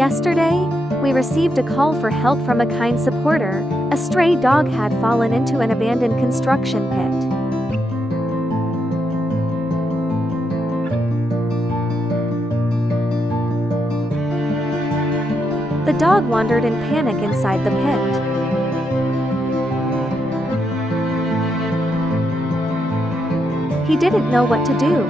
Yesterday, we received a call for help from a kind supporter. A stray dog had fallen into an abandoned construction pit. The dog wandered in panic inside the pit. He didn't know what to do.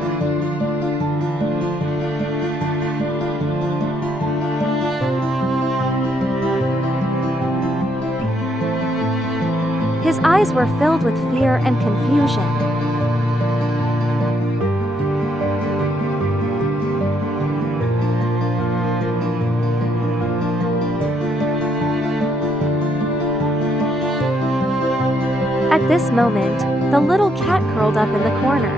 His eyes were filled with fear and confusion. At this moment, the little cat curled up in the corner.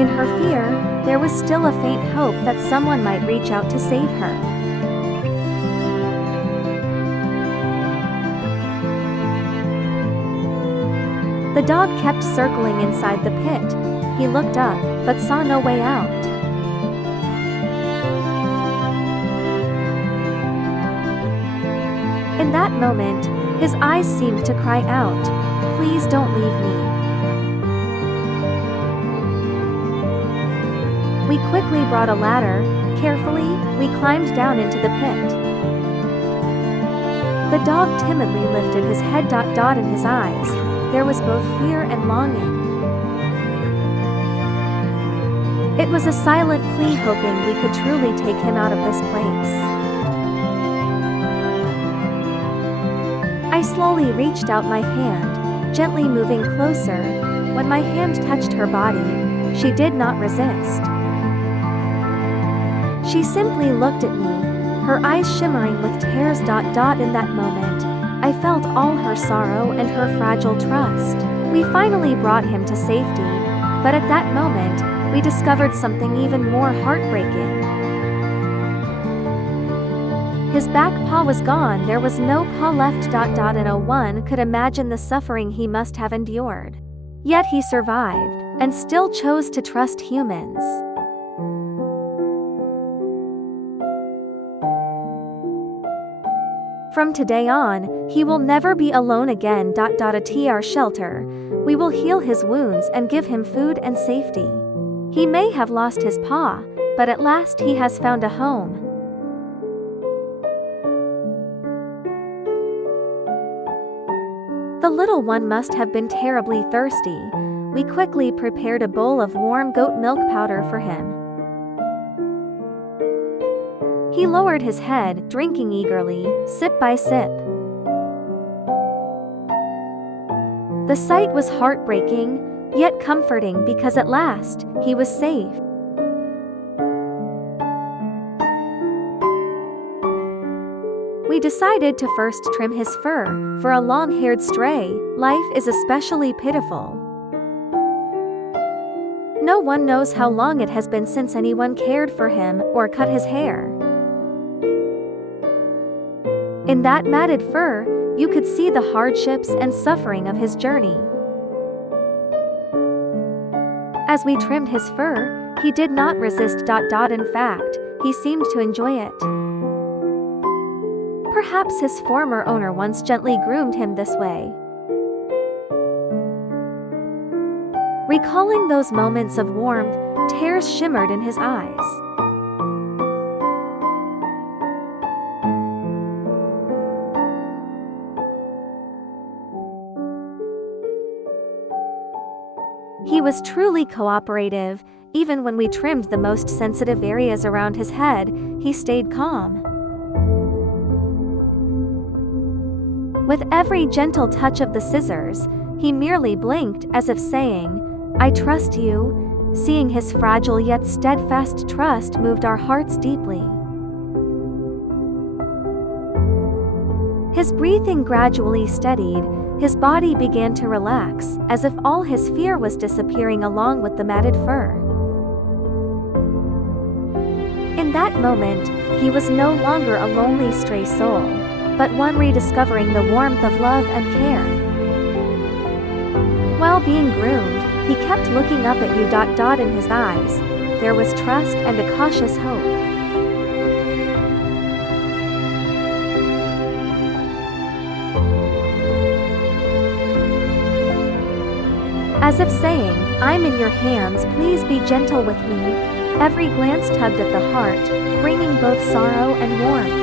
In her fear, there was still a faint hope that someone might reach out to save her. The dog kept circling inside the pit. He looked up, but saw no way out. In that moment, his eyes seemed to cry out, "Please don't leave me." We quickly brought a ladder. Carefully, we climbed down into the pit. The dog timidly lifted his head. In his eyes, there was both fear and longing. It was a silent plea, hoping we could truly take him out of this place. I slowly reached out my hand, gently moving closer. When my hand touched her body, she did not resist. She simply looked at me, her eyes shimmering with tears. In that moment, I felt all her sorrow and her fragile trust. We finally brought him to safety, but at that moment, we discovered something even more heartbreaking. His back paw was gone. There was no paw left. And no one could imagine the suffering he must have endured. Yet he survived, and still chose to trust humans. From today on, he will never be alone again. At our shelter, we will heal his wounds and give him food and safety. He may have lost his paw, but at last he has found a home. The little one must have been terribly thirsty. We quickly prepared a bowl of warm goat milk powder for him. He lowered his head, drinking eagerly, sip by sip. The sight was heartbreaking, yet comforting because at last, he was safe. We decided to first trim his fur. For a long-haired stray, life is especially pitiful. No one knows how long it has been since anyone cared for him or cut his hair. In that matted fur, you could see the hardships and suffering of his journey. As we trimmed his fur, he did not resist. In fact, he seemed to enjoy it. Perhaps his former owner once gently groomed him this way. Recalling those moments of warmth, tears shimmered in his eyes. He was truly cooperative. Even when we trimmed the most sensitive areas around his head, he stayed calm. With every gentle touch of the scissors, he merely blinked as if saying, "I trust you." Seeing his fragile yet steadfast trust moved our hearts deeply. His breathing gradually steadied, his body began to relax, as if all his fear was disappearing along with the matted fur. In that moment, he was no longer a lonely stray soul, but one rediscovering the warmth of love and care. While being groomed, he kept looking up at you. In his eyes, there was trust and a cautious hope. As if saying, "I'm in your hands, please be gentle with me." Every glance tugged at the heart, bringing both sorrow and warmth.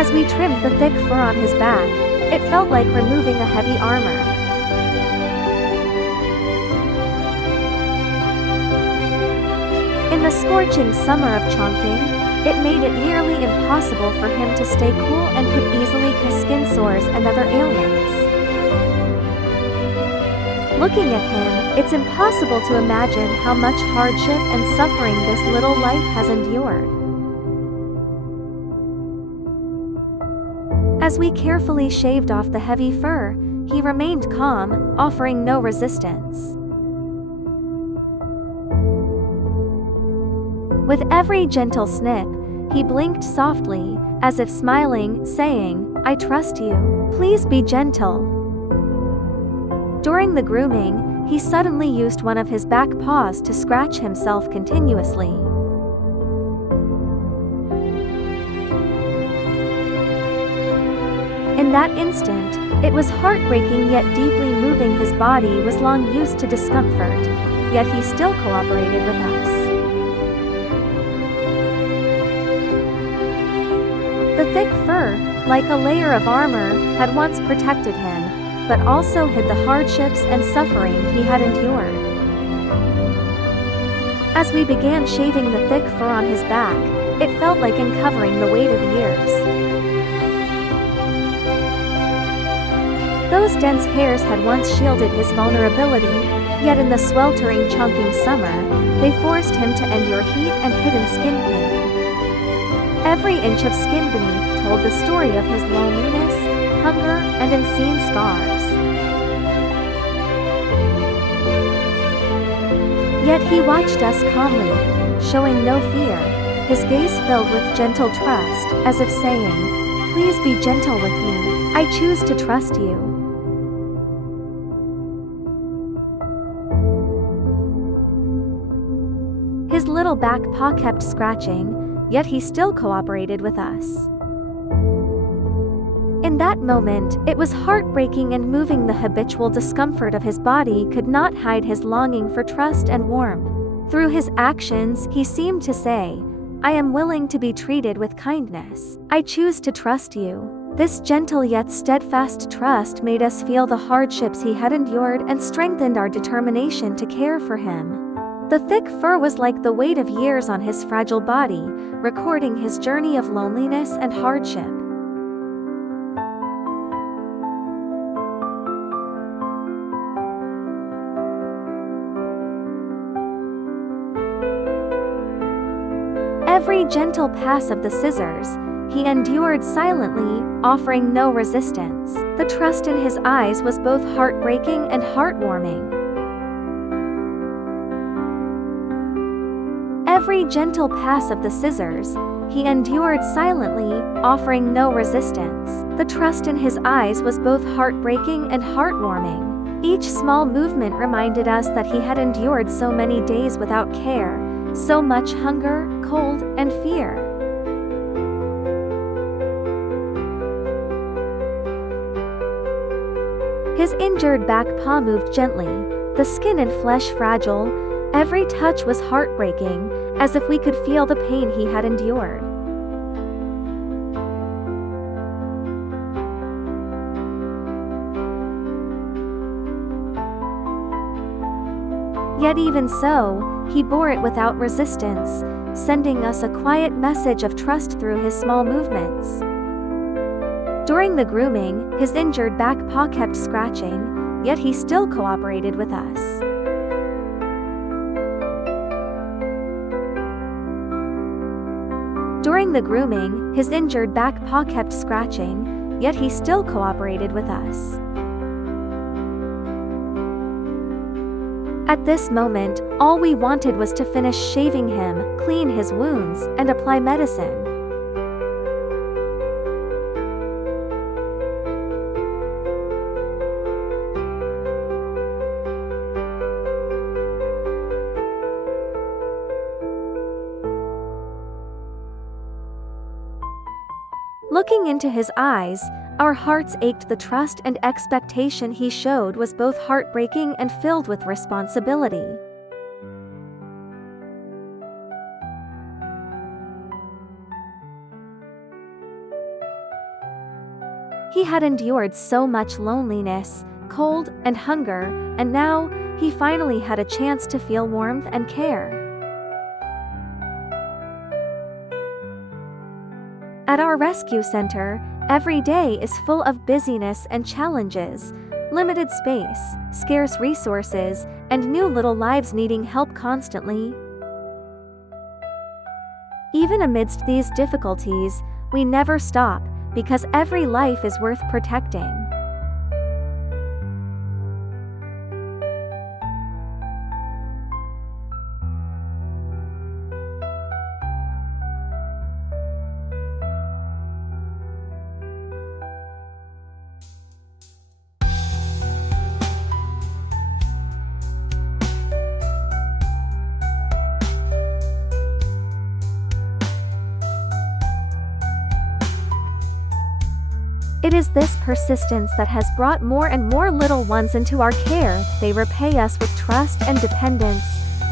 As we trimmed the thick fur on his back, it felt like removing a heavy armor. In the scorching summer of Chongqing, it made it nearly impossible for him to stay cool and could easily cause skin sores and other ailments. Looking at him, it's impossible to imagine how much hardship and suffering this little life has endured. As we carefully shaved off the heavy fur, he remained calm, offering no resistance. With every gentle snip, he blinked softly, as if smiling, saying, "I trust you. Please be gentle." During the grooming, he suddenly used one of his back paws to scratch himself continuously. In that instant, it was heartbreaking yet deeply moving. His body was long used to discomfort, yet he still cooperated with us. The thick fur, like a layer of armor, had once protected him, but also hid the hardships and suffering he had endured. As we began shaving the thick fur on his back, it felt like uncovering the weight of years. Those dense hairs had once shielded his vulnerability, yet in the sweltering Chongqing summer, they forced him to endure heat and hidden skin pain. Every inch of skin beneath told the story of his loneliness, hunger, and unseen scars. Yet he watched us calmly, showing no fear, his gaze filled with gentle trust, as if saying, "Please be gentle with me. I choose to trust you." His little back paw kept scratching, yet he still cooperated with us. In that moment, it was heartbreaking and moving. The habitual discomfort of his body could not hide his longing for trust and warmth. Through his actions, he seemed to say, "I am willing to be treated with kindness. I choose to trust you." This gentle yet steadfast trust made us feel the hardships he had endured and strengthened our determination to care for him. The thick fur was like the weight of years on his fragile body, recording his journey of loneliness and hardship. Every gentle pass of the scissors, he endured silently, offering no resistance. The trust in his eyes was both heartbreaking and heartwarming. Every gentle pass of the scissors, he endured silently, offering no resistance. The trust in his eyes was both heartbreaking and heartwarming. Each small movement reminded us that he had endured so many days without care, so much hunger, cold, and fear. His injured back paw moved gently, the skin and flesh fragile. Every touch was heartbreaking, as if we could feel the pain he had endured. Yet even so, he bore it without resistance, sending us a quiet message of trust through his small movements. During the grooming, his injured back paw kept scratching, yet he still cooperated with us. During the grooming, his injured back paw kept scratching, yet he still cooperated with us. At this moment, all we wanted was to finish shaving him, clean his wounds, and apply medicine. Looking into his eyes, our hearts ached. The trust and expectation he showed was both heartbreaking and filled with responsibility. He had endured so much loneliness, cold, and hunger, and now, he finally had a chance to feel warmth and care. At our rescue center, every day is full of busyness and challenges, limited space, scarce resources, and new little lives needing help constantly. Even amidst these difficulties, we never stop, because every life is worth protecting. It is this persistence that has brought more and more little ones into our care. They repay us with trust and dependence,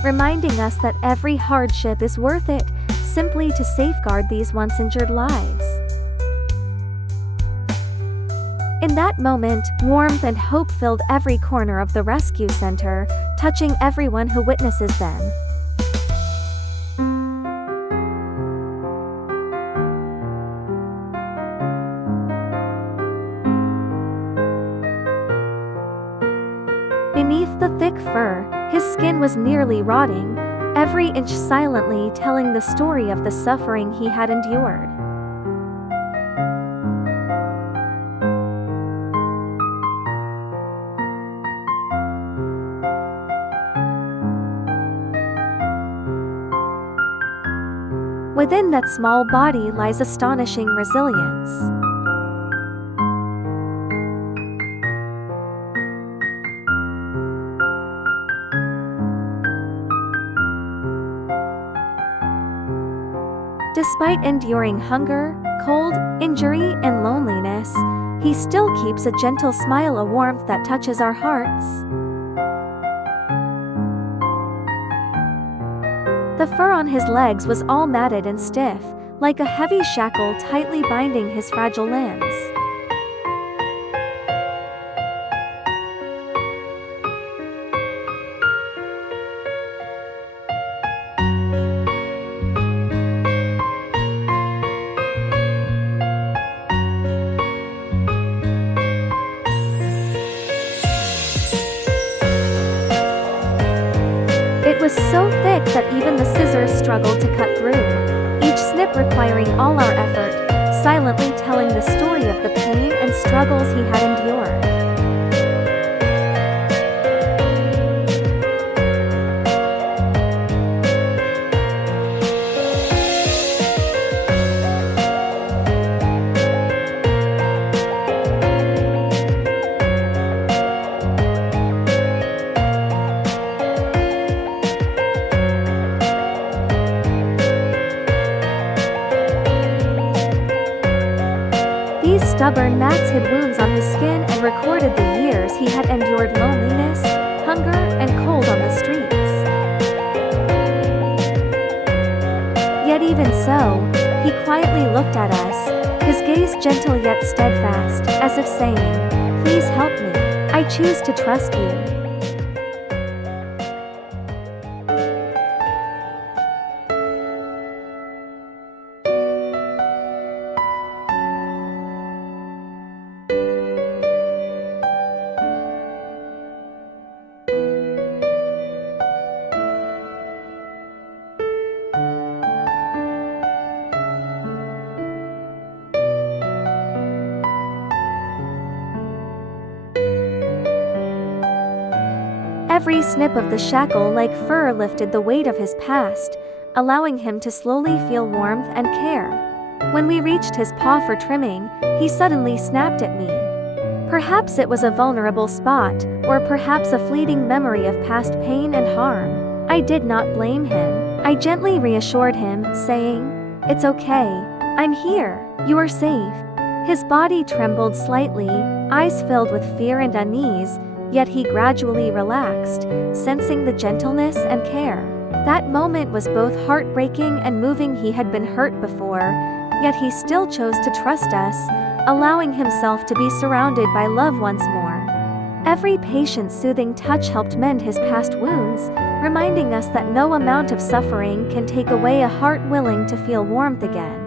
reminding us that every hardship is worth it, simply to safeguard these once injured lives. In that moment, warmth and hope filled every corner of the rescue center, touching everyone who witnesses them. Beneath the thick fur, his skin was nearly rotting, every inch silently telling the story of the suffering he had endured. Within that small body lies astonishing resilience. Despite enduring hunger, cold, injury, and loneliness, he still keeps a gentle smile, a warmth that touches our hearts. The fur on his legs was all matted and stiff, like a heavy shackle tightly binding his fragile limbs. It was so thick that even the scissors struggled to cut through, each snip requiring all our effort, silently telling the story of the pain and struggles he had endured. These stubborn mats hid wounds on his skin and recorded the years he had endured loneliness, hunger, and cold on the streets. Yet even so, he quietly looked at us, his gaze gentle yet steadfast, as if saying, "Please help me. I choose to trust you." Every snip of the shackle like fur lifted the weight of his past, allowing him to slowly feel warmth and care. When we reached his paw for trimming, he suddenly snapped at me. Perhaps it was a vulnerable spot, or perhaps a fleeting memory of past pain and harm. I did not blame him. I gently reassured him, saying, "It's okay. I'm here. You are safe. His body trembled slightly, eyes filled with fear and unease, yet he gradually relaxed, sensing the gentleness and care. That moment was both heartbreaking and moving. He had been hurt before, yet he still chose to trust us, allowing himself to be surrounded by love once more. Every patient soothing touch helped mend his past wounds, reminding us that no amount of suffering can take away a heart willing to feel warmth again.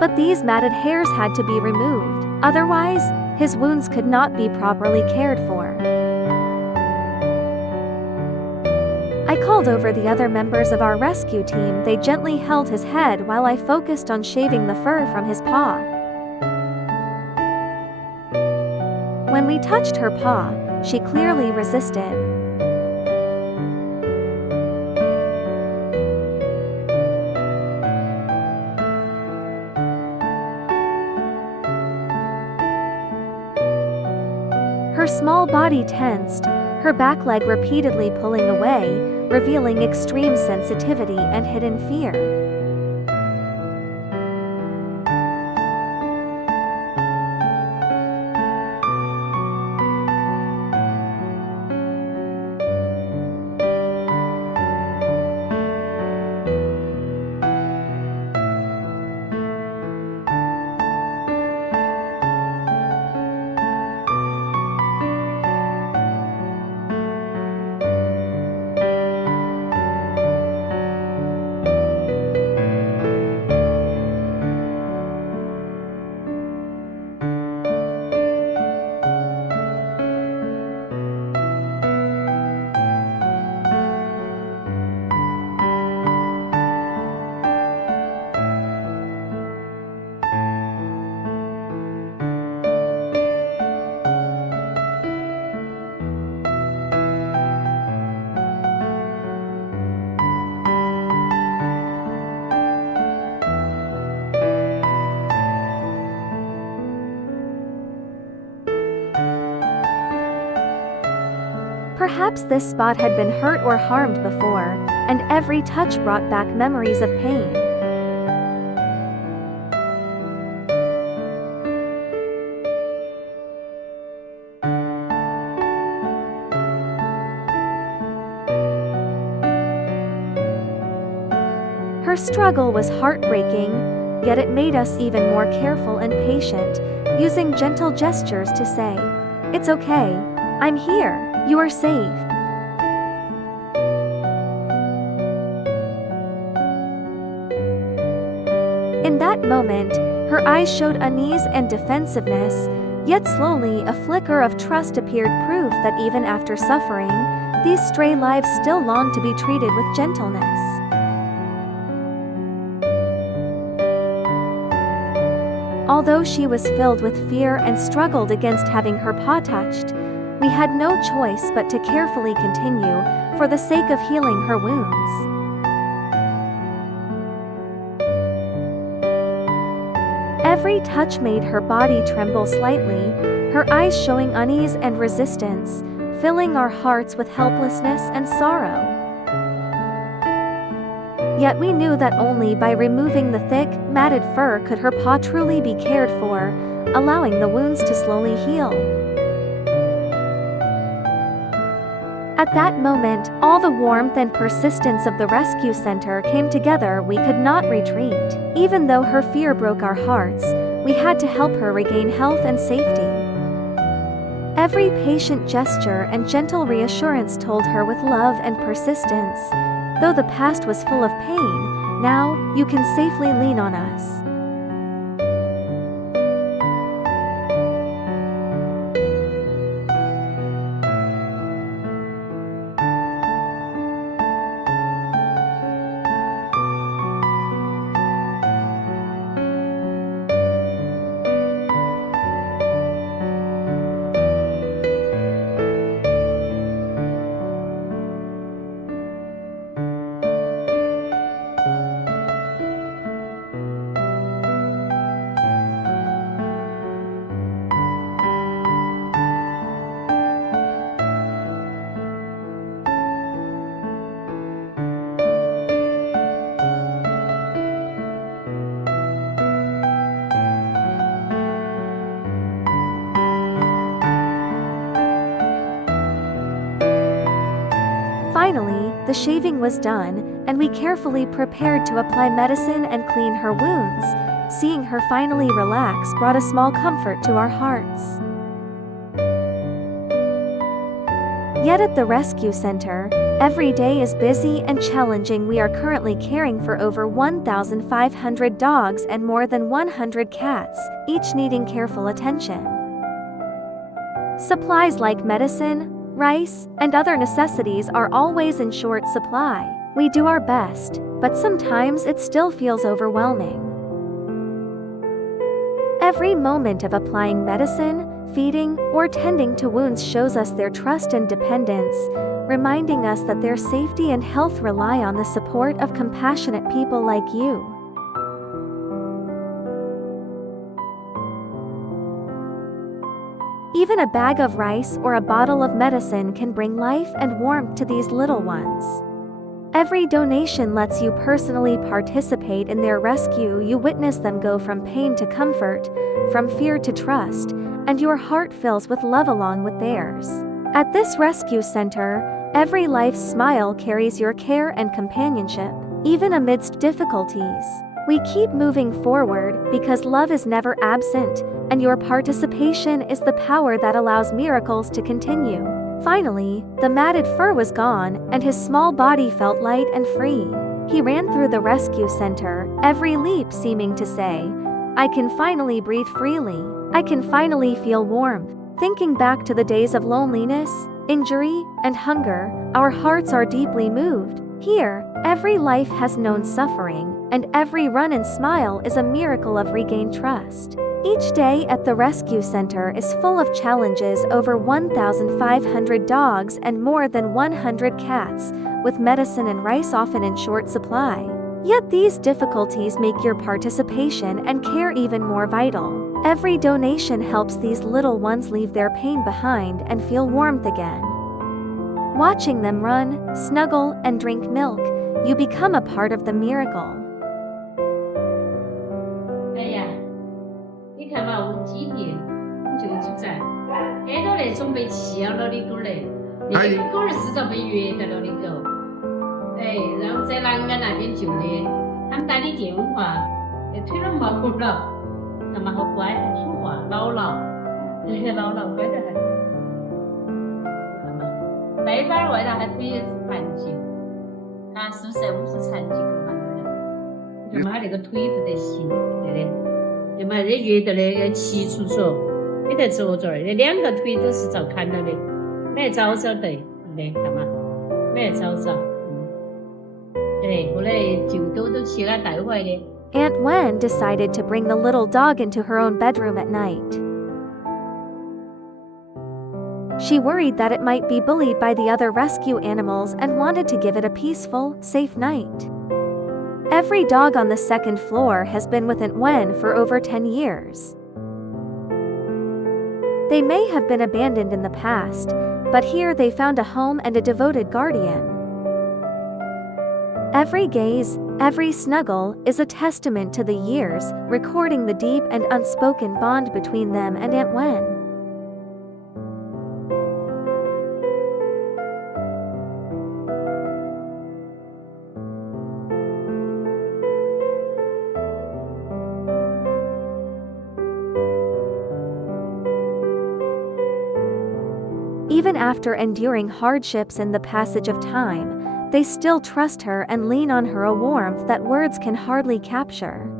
But these matted hairs had to be removed, otherwise, his wounds could not be properly cared for. I called over the other members of our rescue team. They gently held his head while I focused on shaving the fur from his paw. When we touched her paw, she clearly resisted. Her small body tensed, her back leg repeatedly pulling away, revealing extreme sensitivity and hidden fear. Perhaps this spot had been hurt or harmed before, and every touch brought back memories of pain. Her struggle was heartbreaking, yet it made us even more careful and patient, using gentle gestures to say, "It's okay. I'm here. You are safe." In that moment, her eyes showed unease and defensiveness, yet slowly a flicker of trust appeared, proof that even after suffering, these stray lives still long to be treated with gentleness. Although she was filled with fear and struggled against having her paw touched, we had no choice but to carefully continue, for the sake of healing her wounds. Every touch made her body tremble slightly, her eyes showing unease and resistance, filling our hearts with helplessness and sorrow. Yet we knew that only by removing the thick, matted fur could her paw truly be cared for, allowing the wounds to slowly heal. At that moment, all the warmth and persistence of the rescue center came together. We could not retreat. Even though her fear broke our hearts, we had to help her regain health and safety. Every patient gesture and gentle reassurance told her with love and persistence, "Though the past was full of pain, now, you can safely lean on us." the shaving was done, and we carefully prepared to apply medicine and clean her wounds. Seeing her finally relax brought a small comfort to our hearts. Yet at the rescue center, every day is busy and challenging. We are currently caring for over 1,500 dogs and more than 100 cats, each needing careful attention. Supplies like medicine, rice, and other necessities are always in short supply. We do our best, but sometimes it still feels overwhelming. Every moment of applying medicine, feeding, or tending to wounds shows us their trust and dependence, reminding us that their safety and health rely on the support of compassionate people like you. Even a bag of rice or a bottle of medicine can bring life and warmth to these little ones. Every donation lets you personally participate in their rescue. You witness them go from pain to comfort, from fear to trust, and your heart fills with love along with theirs. At this rescue center, every life's smile carries your care and companionship, even amidst difficulties. We keep moving forward because love is never absent, and your participation is the power that allows miracles to continue. Finally, the matted fur was gone, and his small body felt light and free. He ran through the rescue center, every leap seeming to say, "I can finally breathe freely. I can finally feel warmth." Thinking back to the days of loneliness, injury, and hunger, our hearts are deeply moved. Here, every life has known suffering, and every run and smile is a miracle of regained trust. Each day at the rescue center is full of challenges. Over 1,500 dogs and more than 100 cats, with medicine and rice often in short supply. Yet these difficulties make your participation and care even more vital. Every donation helps these little ones leave their pain behind and feel warmth again. Watching them run, snuggle, and drink milk, you become a part of the miracle. 哎呀，你看嘛，有几年我就出在，很多那种被弃养了的狗儿嘞，那个狗儿是遭被虐待了的狗，然后在南岸那边救的，他们打的电话，腿儿毛骨了，他妈好乖，还听话，姥姥，姥姥乖得很，看嘛，那边外头还腿也是残疾，啊，是不是？我是残疾狗嘛，就嘛那个腿不得行，对的。 就嘛，这虐待的要骑出去，没得坐着儿，那2个腿都是遭砍了的，没找找得，对，看嘛，没找找，后来救都去了带回来的。Aunt Wen decided to bring the little dog into her own bedroom at night. She worried that it might be bullied by the other rescue animals and wanted to give it a peaceful, safe night. Every dog on the second floor has been with Aunt Wen for over 10 years. They may have been abandoned in the past, but here they found a home and a devoted guardian. Every gaze, every snuggle is a testament to the years, recording the deep and unspoken bond between them and Aunt Wen. Even after enduring hardships and the passage of time, they still trust her and lean on her, a warmth that words can hardly capture.